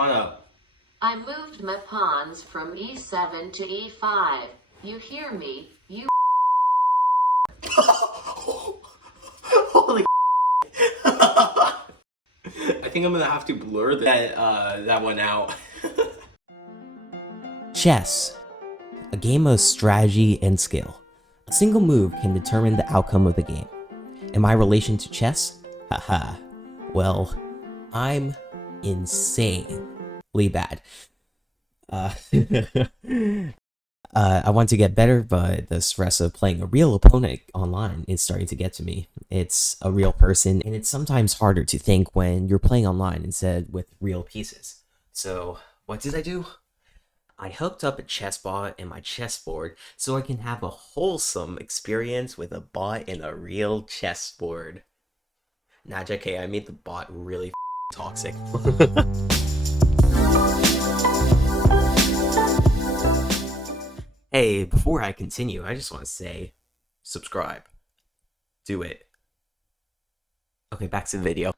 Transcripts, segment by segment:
pawn up. I moved my pawns from e7 to e5. You hear me? You Holy I think I'm gonna have to blur that one out. Chess, a game of strategy and skill. A single move can determine the outcome of the game. In my relation to chess? Haha. Well, I'm insanely bad. I want to get better, but the stress of playing a real opponent online is starting to get to me. It's a real person, and it's sometimes harder to think when you're playing online instead with real pieces. So, what did I do? I hooked up a chess bot in my chessboard so I can have a wholesome experience with a bot in a real chessboard. Nah, JK, I made the bot really toxic. Hey, before I continue, I just want to say, subscribe. Do it. Okay, back to the video.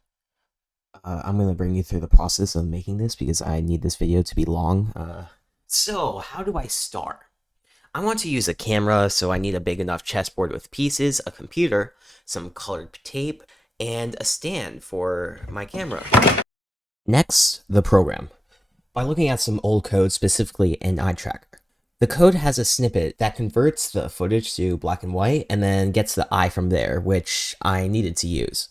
I'm going to bring you through the process of making this because I need this video to be long. So, how do I start? I want to use a camera, so I need a big enough chessboard with pieces, a computer, some colored tape, and a stand for my camera. Next, the program. By looking at some old code, specifically an eye tracker. The code has a snippet that converts the footage to black and white and then gets the eye from there, which I needed to use.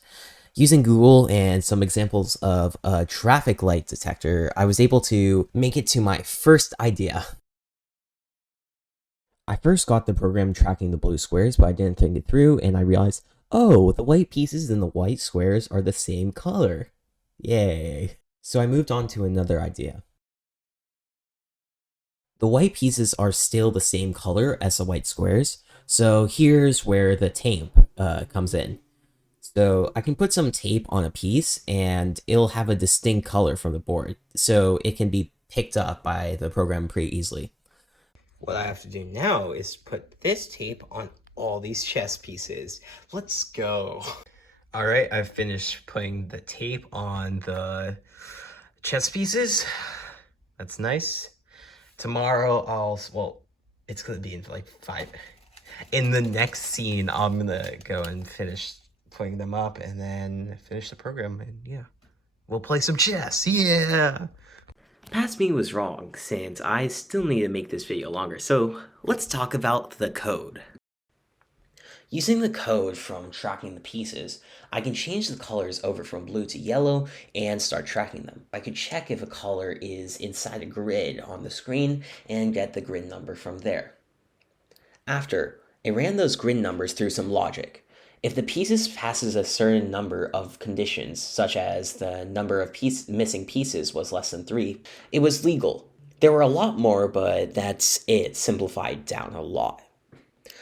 Using Google and some examples of a traffic light detector, I was able to make it to my first idea. I first got the program tracking the blue squares, but I didn't think it through, and I realized, oh, the white pieces and the white squares are the same color. Yay. So I moved on to another idea. The white pieces are still the same color as the white squares, so here's where the tape comes in. So I can put some tape on a piece and it'll have a distinct color from the board, so it can be picked up by the program pretty easily. What I have to do now is put this tape on all these chess pieces. Let's go. All right, I've finished putting the tape on the chess pieces. That's nice. Tomorrow it's gonna be in like 5. In the next scene, I'm gonna go and finish putting them up and then finish the program, and yeah, we'll play some chess, yeah! Past me was wrong, since I still need to make this video longer, so let's talk about the code. Using the code from tracking the pieces, I can change the colors over from blue to yellow and start tracking them. I could check if a color is inside a grid on the screen and get the grid number from there. After, I ran those grid numbers through some logic. If the pieces passes a certain number of conditions, such as the number of missing pieces was less than 3, it was legal. There were a lot more, but that's it simplified down a lot.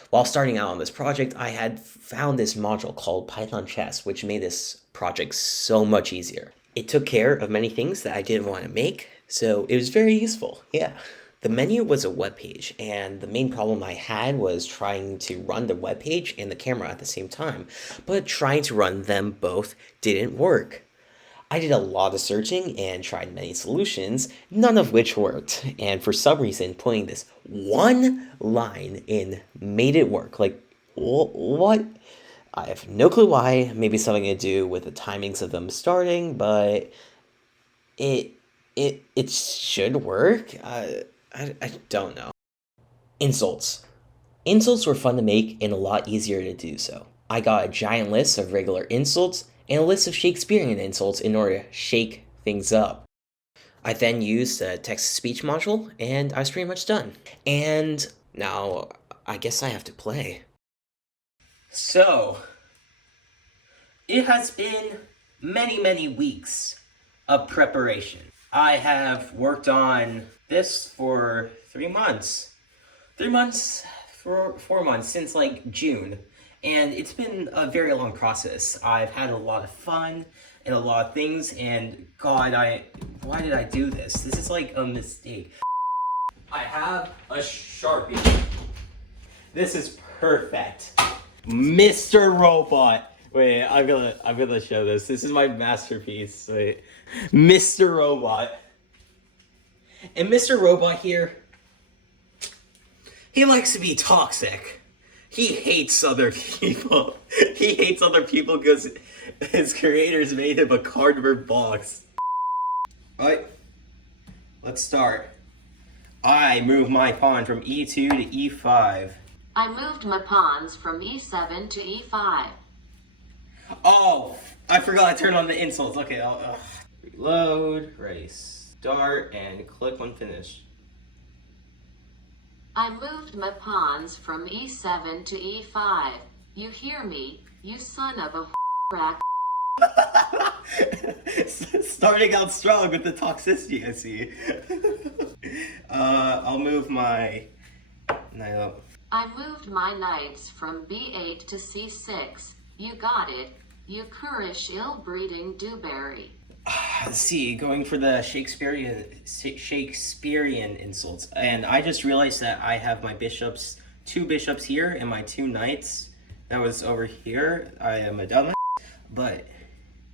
While starting out on this project, I had found this module called Python Chess, which made this project so much easier. It took care of many things that I didn't want to make, so it was very useful, yeah. The menu was a web page, and the main problem I had was trying to run the web page and the camera at the same time, but trying to run them both didn't work. I did a lot of searching and tried many solutions, none of which worked, and for some reason putting this one line in made it work. Like, what? I have no clue why, maybe something to do with the timings of them starting, but it should work. I don't know. Insults. Insults were fun to make and a lot easier to do so. I got a giant list of regular insults and a list of Shakespearean insults in order to shake things up. I then used a text-to-speech module, and I was pretty much done. And now, I guess I have to play. So, it has been many weeks of preparation. I have worked on this for 3 months. 3 months, 4 months, since like June. And it's been a very long process. I've had a lot of fun and a lot of things, and God, why did I do this? This is like a mistake. I have a Sharpie. This is perfect. Mr. Robot. Wait, I'm gonna show this. This is my masterpiece. Wait. Mr. Robot. And Mr. Robot here, he likes to be toxic. He hates other people. He hates other people because his creators made him a cardboard box. Alright, let's start. I move my pawn from e2 to e5. I moved my pawns from e7 to e5. Oh, I forgot to turn on the insults. Okay, I'll reload, ready, start, and click on finish. I moved my pawns from e7 to e5. You hear me, you son of a rack. Starting out strong with the toxicity, I see. I'll move my knight up. I moved my knights from b8 to c6. You got it, you currish ill-breeding dewberry. See, going for the Shakespearean insults, and I just realized that I have my two bishops here, and my two knights that was over here. I am a dumbass, but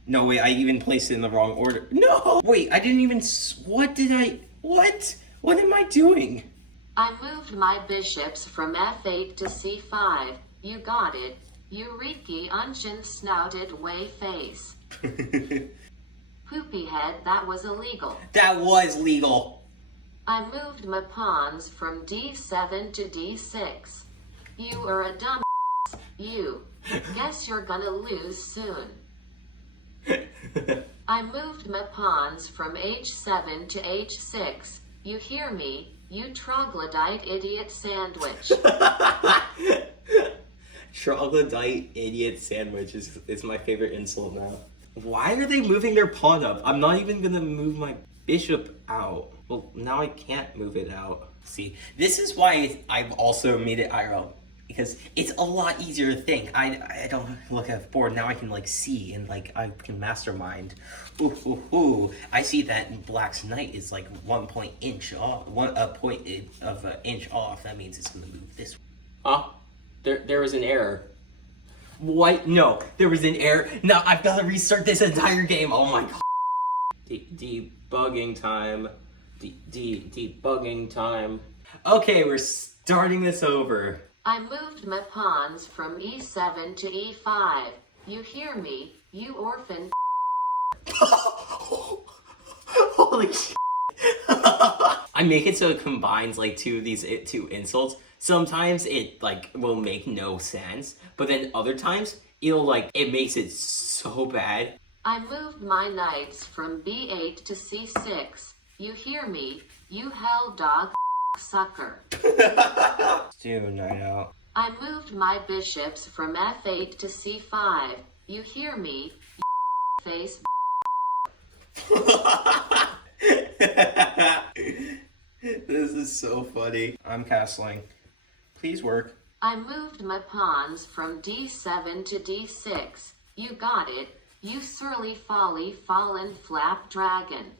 no, wait, I even placed it in the wrong order. No, wait, I didn't even. What am I doing? I moved my bishops from f8 to c5. You got it, you reeky unchin-snouted way face. Poopy head, that was illegal. That was legal. I moved my pawns from d7 to d6. You are a dumb you. Guess you're gonna lose soon. I moved my pawns from h7 to h6. You hear me, you troglodyte idiot sandwich. Troglodyte idiot sandwich is my favorite insult now. Why are they moving their pawn up? I'm not even gonna move my bishop out. Well, now I can't move it out. See, this is why I've also made it IRL. Because it's a lot easier to think. I don't look at the board. Now I can like see and like I can mastermind. Ooh. I see that Black's knight is like 1 inch off. A point of an inch off. That means it's gonna move this way. Huh? There was an error. What? No, there was an error. No, I've got to restart this entire game. Oh my god. Debugging time. Debugging time. Okay, we're starting this over. I moved my pawns from e7 to e5. You hear me, you orphan. Holy shit. I make it so it combines like two insults. Sometimes it like will make no sense, but then other times it makes it so bad. I moved my knights from b8 to c6. You hear me, you hell dog sucker. Do knight out. I moved my bishops from f8 to c5. You hear me, you face. This is so funny. I'm castling. Please work. I moved my pawns from d7 to d6. You got it, you surly fallen flap dragon.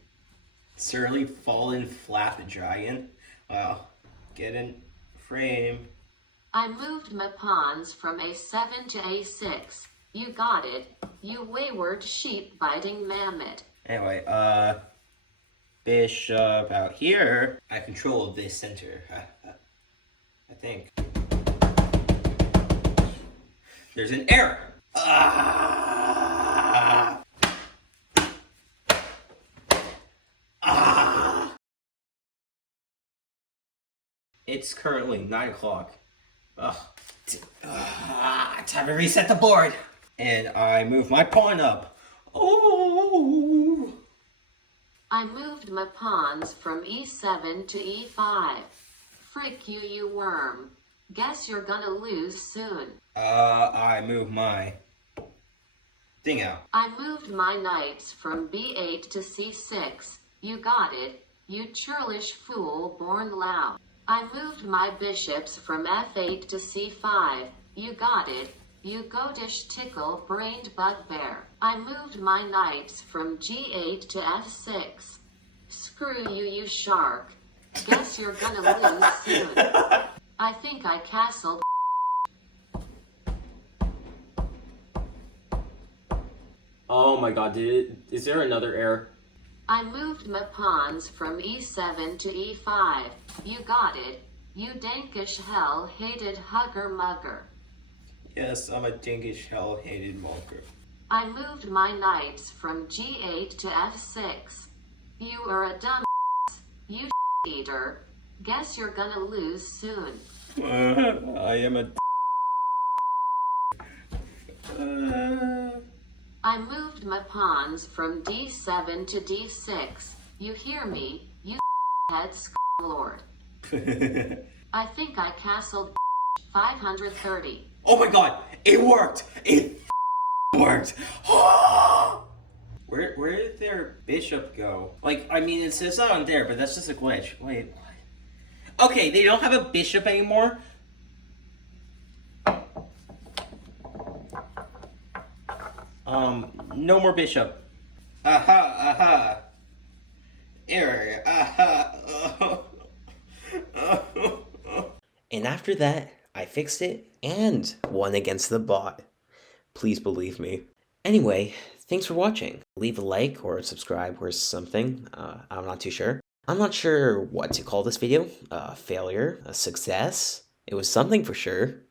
Surly fallen flap dragon? Wow. Get in frame. I moved my pawns from a7 to a6. You got it, you wayward sheep-biting mammoth. Anyway, bishop out here. I control this center. I think. There's an error. It's currently 9 o'clock. Time to reset the board. And I move my pawn up. Oh! I moved my pawns from e7 to e5. Frick you, you worm. Guess you're gonna lose soon. I move my thing out. I moved my knights from b8 to c6. You got it, you churlish fool born loud. I moved my bishops from f8 to c5. You got it, you goatish tickle-brained bugbear. I moved my knights from g8 to f6. Screw you, you shark. Guess you're gonna lose soon. I think I castled. Oh my god, is there another error? I moved my pawns from e7 to e5. You got it. You dankish hell-hated hugger-mugger. Yes, I'm a dinkish hell-hated monker. I moved my knights from g8 to f6. You are a dumb you eater. Guess you're gonna lose soon. I am a I moved my pawns from d7 to d6. You hear me, you head lord. I think I castled 530. Oh my god, it worked! It worked! Where did their bishop go? Like, I mean, it says that on there, but that's just a glitch. Wait, what? Okay, they don't have a bishop anymore? No more bishop. Aha, error, aha. And after that, I fixed it and won against the bot. Please believe me. Anyway, thanks for watching. Leave a like or subscribe or something. I'm not too sure. I'm not sure what to call this video. A failure, a success. It was something for sure.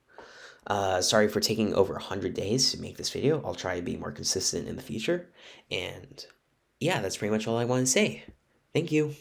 Sorry for taking over 100 days to make this video. I'll try to be more consistent in the future. And yeah, that's pretty much all I want to say. Thank you.